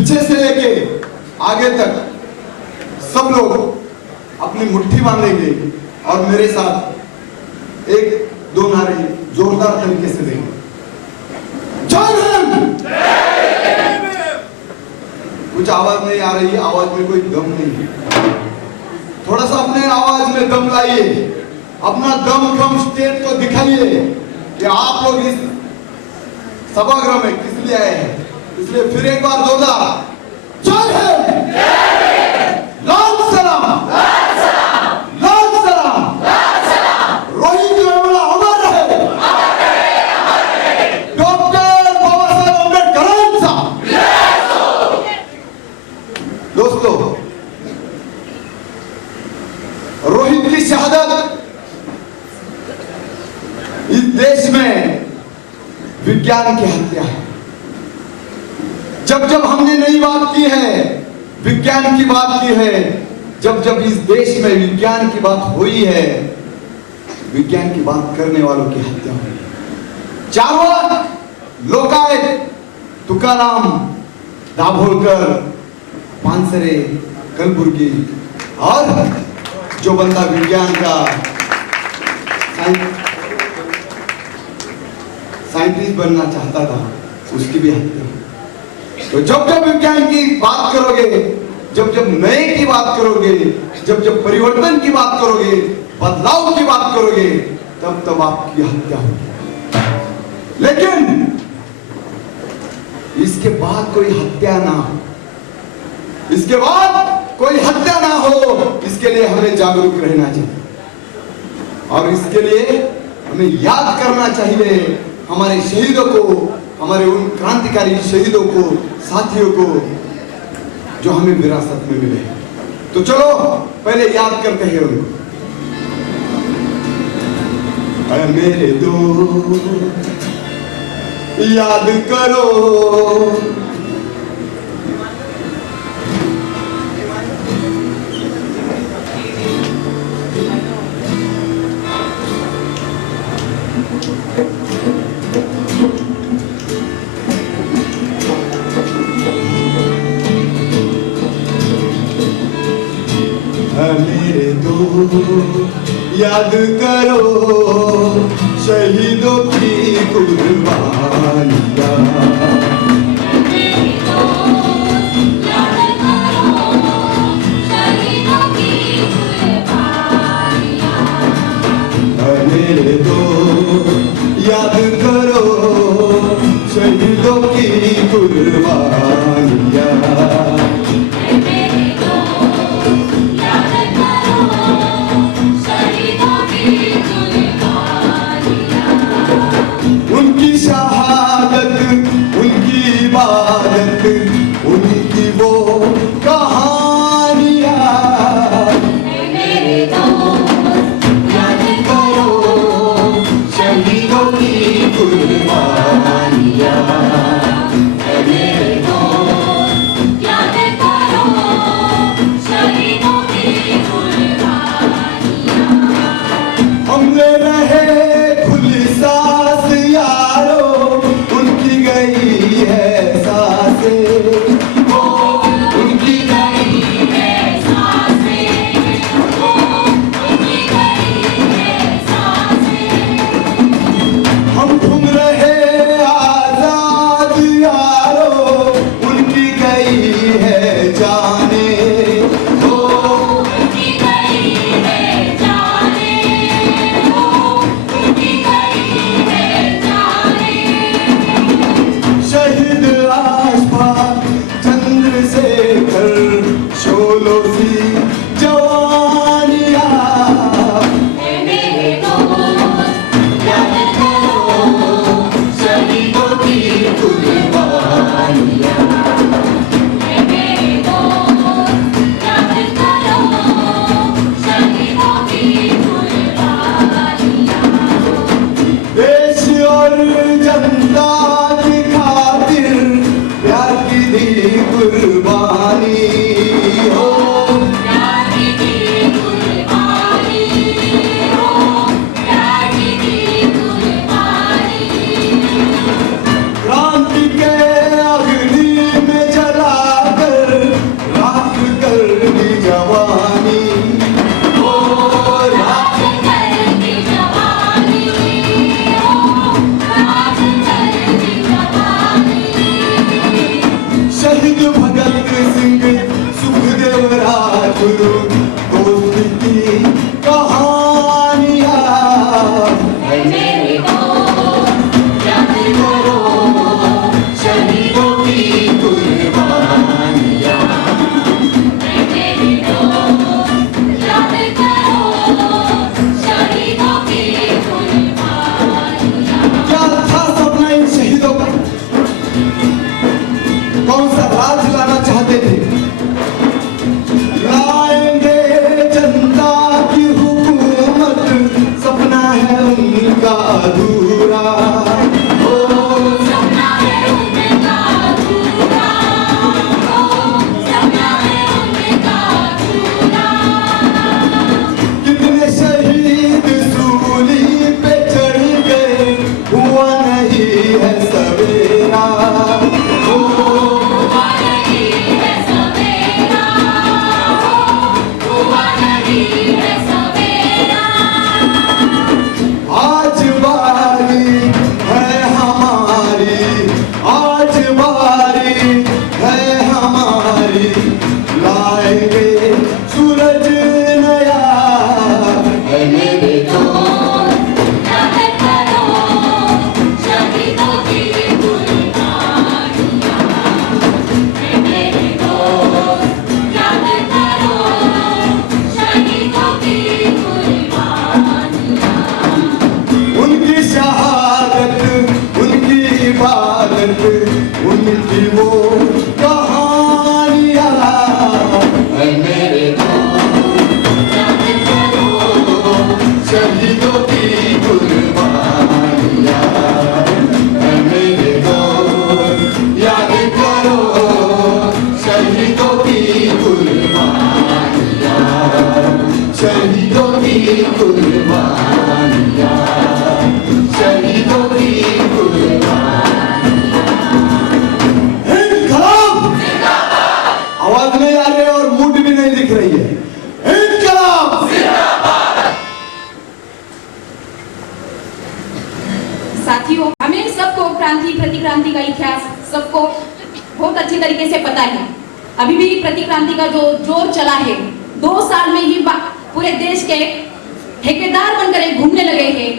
पीछे से लेके आगे तक सब लोग अपनी मुट्ठी बांधेंगे और मेरे साथ एक दो नारे जोरदार तरीके से देंगे। जय हिंद। कुछ आवाज नहीं आ रही है, आवाज में कोई दम नहीं है। थोड़ा सा अपने आवाज में दम लाइए, अपना दम खम स्टेट को दिखाइए कि आप लोग इस सभागृह में किस लिए आए हैं। इसलिए फिर एक बार जोरदार जय हिंद, लाल सलाम, लाल सलाम, रोहित वेमुला अमर रहे, डॉक्टर बाबा साहेब अम्बेडकर साहब। दोस्तों, रोहित की शहादत इस देश में विज्ञान की हत्या है। जब जब हमने नई बात की है, विज्ञान की बात की है, जब जब इस देश में विज्ञान की बात हुई है, विज्ञान की बात करने वालों की हत्या हुई। चारवाक, लोकायत, तुकाराम, दाभोलकर, पानसरे, कलबुर्गी और जो बंदा विज्ञान का साइंटिस्ट बनना चाहता था, उसकी भी हत्या हुई। तो जब जब विज्ञान की बात करोगे, जब जब नए की बात करोगे, जब जब परिवर्तन की बात करोगे, बदलाव की बात करोगे, तब तब आपकी हत्या होगी। लेकिन इसके बाद कोई हत्या ना हो, इसके बाद कोई हत्या ना हो, इसके लिए हमें जागरूक रहना चाहिए और इसके लिए हमें याद करना चाहिए हमारे शहीदों को, हमारे उन क्रांतिकारी शहीदों को, साथियों को जो हमें विरासत में मिले। तो चलो पहले याद करते हैं उनको। मेरे दोस्त याद करो, मेरे दोस्त याद करो शहीदों की कुर्बानियां। मेरे दोस्त याद करो शहीदों की कुर्बानियां। उनकी शहादत, उनकी इबादत, उनकी वो कहानियां। मेरे दोस्त याद करो शहीदों की कुर्बानियां। मेरे दोस्त उनकी वो कहानियां है मेरे शहीदों की कुर्बानियां है मेरे याद करो शहीदों की कुर्बानियां शहीदों की कुर्बानियां शहीदों की कुर्बानियां। इनकलाब आवाज नहीं आ रही है और मूड भी नहीं दिख रही है। इनकलाब साथियों, हमें सबको क्रांति प्रतिक्रांति का इतिहास सबको बहुत अच्छी तरीके से पता है। अभी भी प्रतिक्रांति का जो जोर चला है, 2 साल में ही पूरे देश के ठेकेदार बनकर घूमने लगे हैं।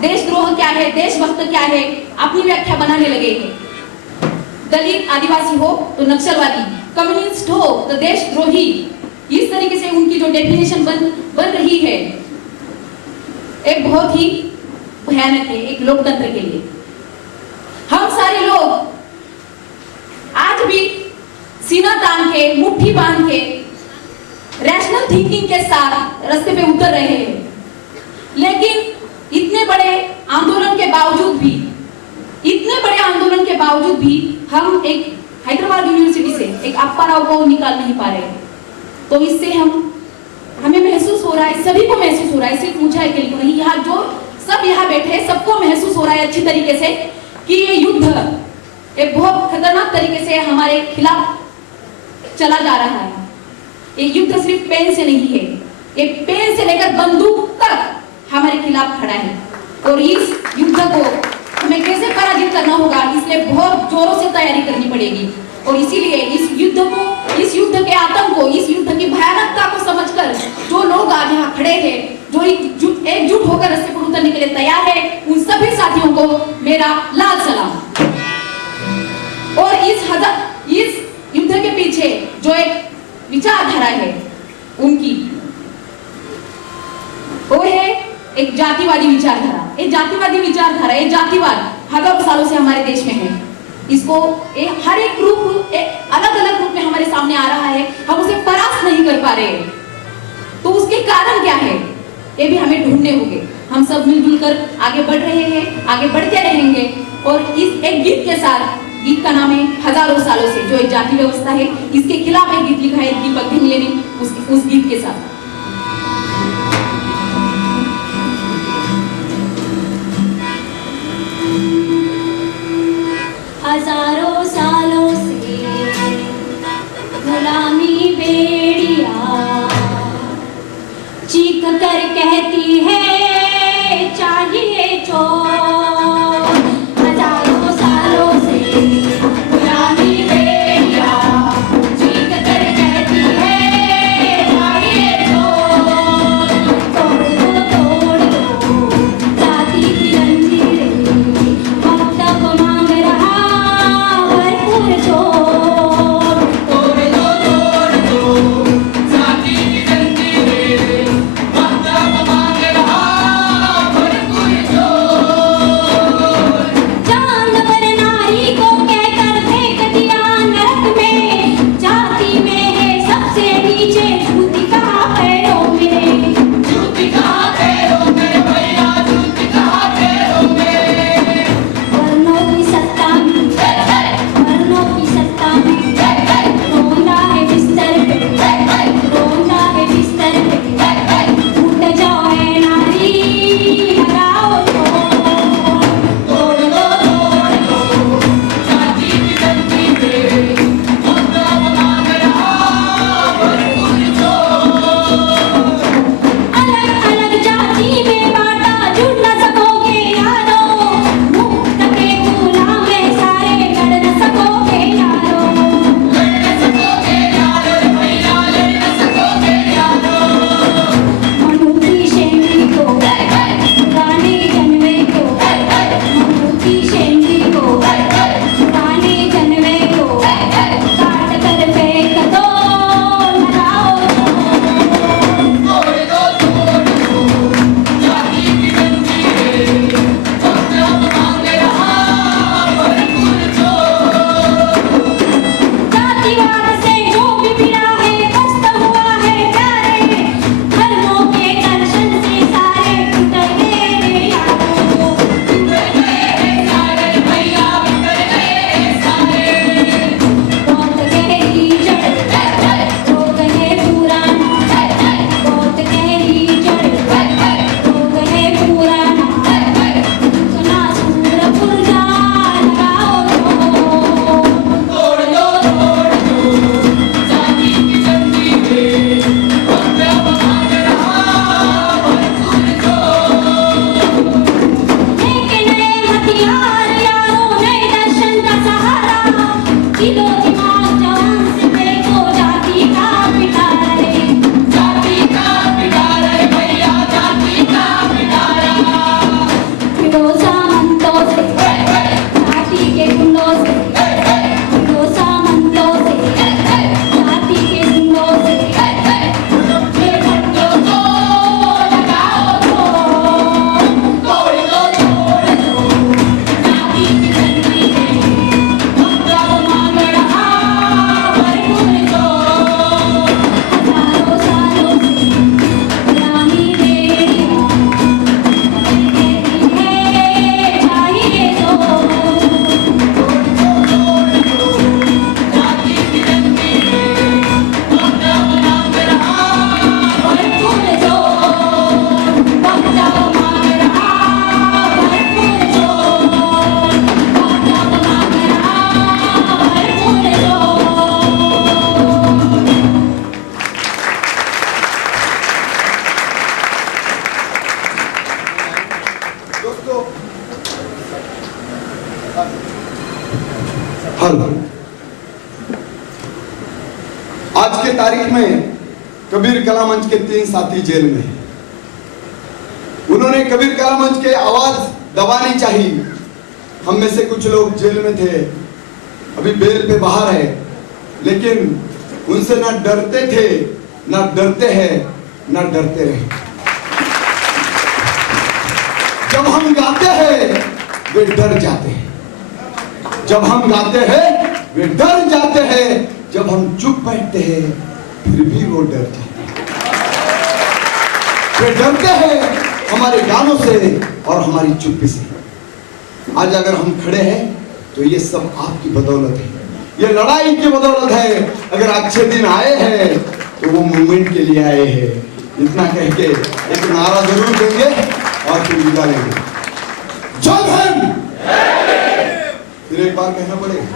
देशद्रोह क्या है, देशभक्त क्या है, अपनी व्याख्या बनाने लगे हैं। दलित आदिवासी हो तो नक्सलवादी, कम्युनिस्ट हो तो देशद्रोही, इस तरीके से उनकी जो डेफिनेशन बन रही है, एक बहुत ही भयानक है एक लोकतंत्र के लिए। हम सारे लोग आज भी सीना तान के, मुट्ठी बांध के, रैशनल थिंकिंग के साथ रास्ते पे उतर रहे हैं। लेकिन इतने बड़े आंदोलन के बावजूद भी हम एक हैदराबाद यूनिवर्सिटी से एक अप्पा राव को निकाल नहीं पा रहे। तो इससे हमें महसूस हो रहा है, सभी को महसूस हो रहा है, सिर्फ मुझे अकेले को नहीं, यहाँ जो सब यहाँ बैठे हैं सबको महसूस हो रहा है अच्छी तरीके से कि ये युद्ध एक बहुत खतरनाक तरीके से हमारे खिलाफ चला जा रहा है। ये युद्ध सिर्फ पेन से नहीं है, ये पेन से लेकर बंदूक तक हमारे खिलाफ खड़ा है। और इस युद्ध को हमें कैसे पराजित करना होगा, इसलिए बहुत जोरों से तैयारी करनी पड़ेगी। और इसीलिए इस युद्ध के आतंक को, इस युद्ध की भयानकता को समझकर जो लोग आज यहाँ खड़े हैं, जो एकजुट होकर रास्ते पर उतरने के लिए तैयार है, उन सभी साथियों को मेरा लाल सलाम। और इस युद्ध के पीछे जो एक विचारधारा है उनकी, वो है एक जातिवादी विचारधारा। ये जातिवादी विचारधारा, ये जातिवाद हजारों सालों से हमारे देश में है। इसको हर एक रूप अलग अलग रूप में हमारे सामने आ रहा है, हम उसे परास्त नहीं कर पा रहे। तो उसके कारण क्या है, ये भी हमें ढूंढने होंगे। हम सब मिलजुल कर आगे बढ़ रहे हैं, आगे बढ़ते रहेंगे। और इस एक गीत के साथ, गीत का नाम है हजारों सालों से, जो एक जाति व्यवस्था है, इसके खिलाफ एक गीत लिखा है दीपक धिंगले ने। उस गीत के साथ हजारों सालों से गुलामी बेड़िया चीख कर कहती है चाहिए चोर। हजारों सालों से गुलामी बेड़िया चीख कर कहती है चाहिए चोर। तोड़ दो जाति की जंजीरें, वक्त अब मांग रहा भरपूर छोड़। तोड़ दो जाति की जंजीरें, वक्त अब मांग झंडों से, झंडों सामंतों से, जाति के झंडों से, ये झंडों को लगाओ तोड़ दो, जाति की झंडी है, मतलब मांग रहा भरपूर जो, हजारों सालों से गुलामी बेड़ियां कहती है चाहिए जो, जाति की झंडी है, मतलब मांग रहा भरपूर जो, मतलब मांग रहा भरपूर जो, मतलब मांग रहा भरपूर जो। दोस्तों, हेलो, आज के तारीख में कबीर कला मंच के 3 साथी जेल में हैं। उन्होंने कबीर कला मंच के आवाज दबानी चाहिए। हम में से कुछ लोग जेल में थे, अभी बेल पे बाहर है, लेकिन उनसे ना डरते थे, ना डरते हैं, ना डरते रहे। जब हम गाते हैं वे डर जाते हैं, जब हम गाते हैं वे डर जाते हैं, जब हम चुप बैठते हैं फिर भी वो डर जाते हैं। वे डरते हैं हमारे गानों से और हमारी चुप्पी से। आज अगर हम खड़े हैं तो ये सब आपकी बदौलत है, ये लड़ाई की बदौलत है। अगर अच्छे दिन आए हैं तो वो मूवमेंट के लिए आए हैं। इतना कह के एक नारा जरूर देंगे और फिर विदा लेंगे। जय हिंद। फिर एक बार कहना पड़ेगा।